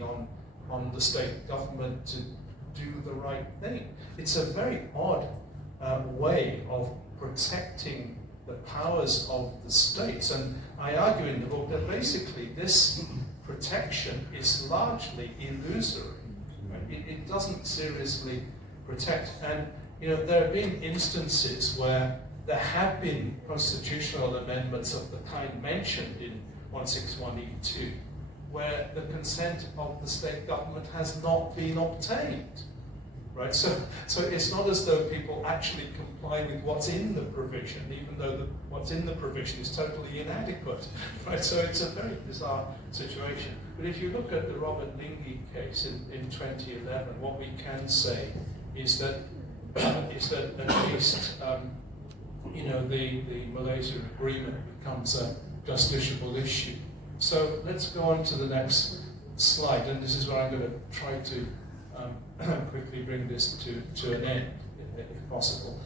been on the state government to do the right thing. It's a very odd way of protecting the powers of the states. And I argue in the book that basically this protection is largely illusory. Right? It doesn't seriously protect. And there have been instances where there have been constitutional amendments of the kind mentioned in 161E2, where the consent of the state government has not been obtained. Right? So it's not as though people actually comply with what's in the provision, even though what's in the provision is totally inadequate. Right? So it's a very bizarre situation. But if you look at the Robert Lingi case in 2011, what we can say is that at least the Malaysia Agreement becomes a justiciable issue. So let's go on to the next slide, and this is where I'm going to try to quickly bring this to an end, if possible.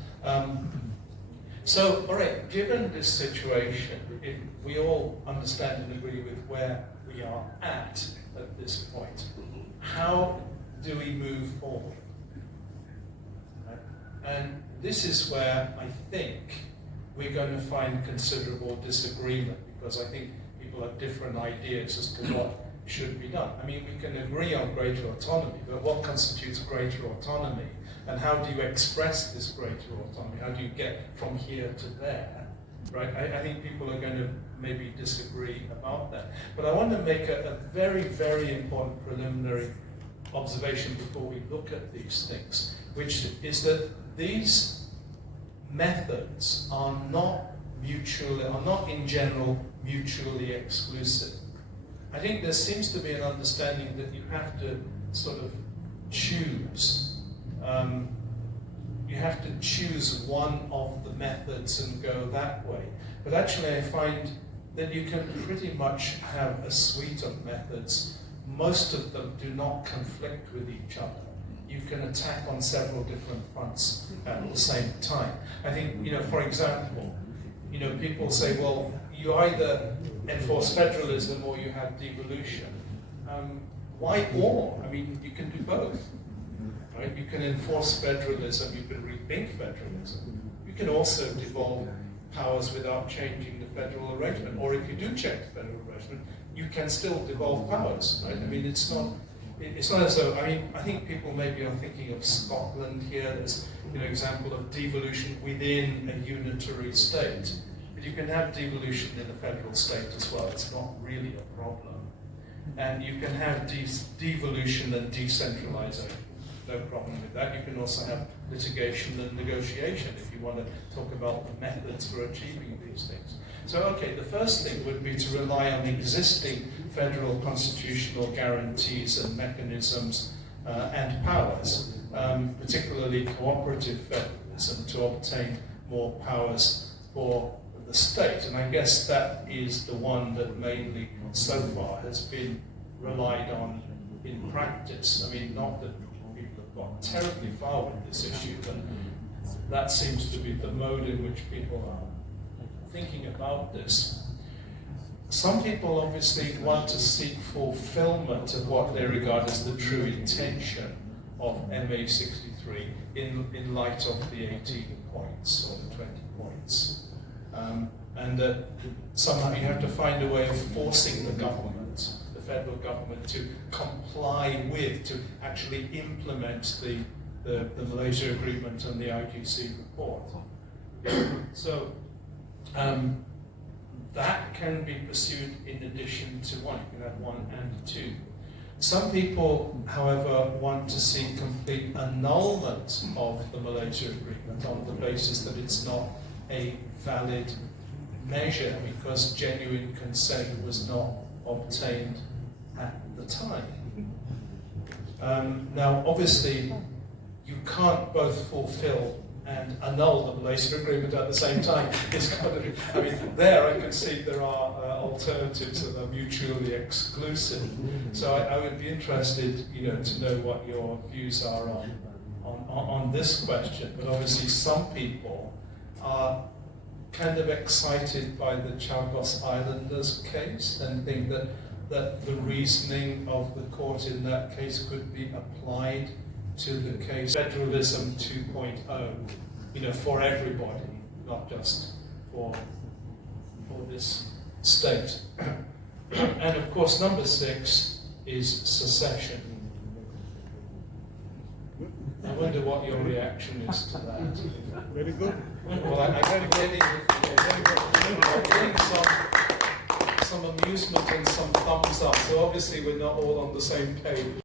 So, all right, given this situation, if we all understand and agree with where we are at this point, how do we move forward? Right? And this is where I think we're going to find considerable disagreement, because I think people have different ideas as to what should be done. I mean, we can agree on greater autonomy, but what constitutes greater autonomy? And how do you express this greater autonomy? How do you get from here to there? Right? I think people are going to maybe disagree about that. But I want to make a very, very important preliminary observation before we look at these things, which is that these methods are not in general mutually exclusive. I think there seems to be an understanding that you have to sort of choose. You have to choose one of the methods and go that way. But actually I find that you can pretty much have a suite of methods. Most of them do not conflict with each other. You can attack on several different fronts at the same time. I think, for example, people say, well, you either enforce federalism or you have devolution. Why or? I mean, you can do both. Right? You can enforce federalism, you can rethink federalism. You can also devolve powers without changing the federal arrangement. Or if you do change the federal arrangement, you can still devolve powers. Right? I mean, it's not as though, I think people maybe are thinking of Scotland here as an example of devolution within a unitary state. But you can have devolution in a federal state as well. It's not really a problem. And you can have devolution and decentralization. No problem with that. You can also have litigation and negotiation if you want to talk about the methods for achieving these things. So, okay, the first thing would be to rely on existing federal constitutional guarantees and mechanisms and powers, particularly cooperative federalism, to obtain more powers for the state. And I guess that is the one that mainly so far has been relied on in practice. I mean, not that people have gone terribly far with this issue, but that seems to be the mode in which people are thinking about this. Some people obviously want to seek fulfillment of what they regard as the true intention of MA63 in light of the 18 points or the 20 points. And that somehow you have to find a way of forcing the government, the federal government, to comply with, to actually implement the Malaysia Agreement and the IGC report. So that can be pursued in addition to one. You can have one and two. Some people, however, want to see complete annulment of the Malaysia Agreement on the basis that it's not a valid measure because genuine consent was not obtained at the time. Now, obviously, you can't both fulfill and annul the Malaysia Agreement at the same time. It's got to be, I mean, there I can see there are alternatives that are mutually exclusive. So I would be interested, to know what your views are on this question. But obviously, some people are kind of excited by the Chagos Islanders case and think that that the reasoning of the court in that case could be applied to the case federalism 2.0, you know, for everybody, not just for this state. And of course, number 6 is secession. I wonder what your reaction is to that. Very good. Well, I'm getting some amusement and some thumbs up, so obviously we're not all on the same page.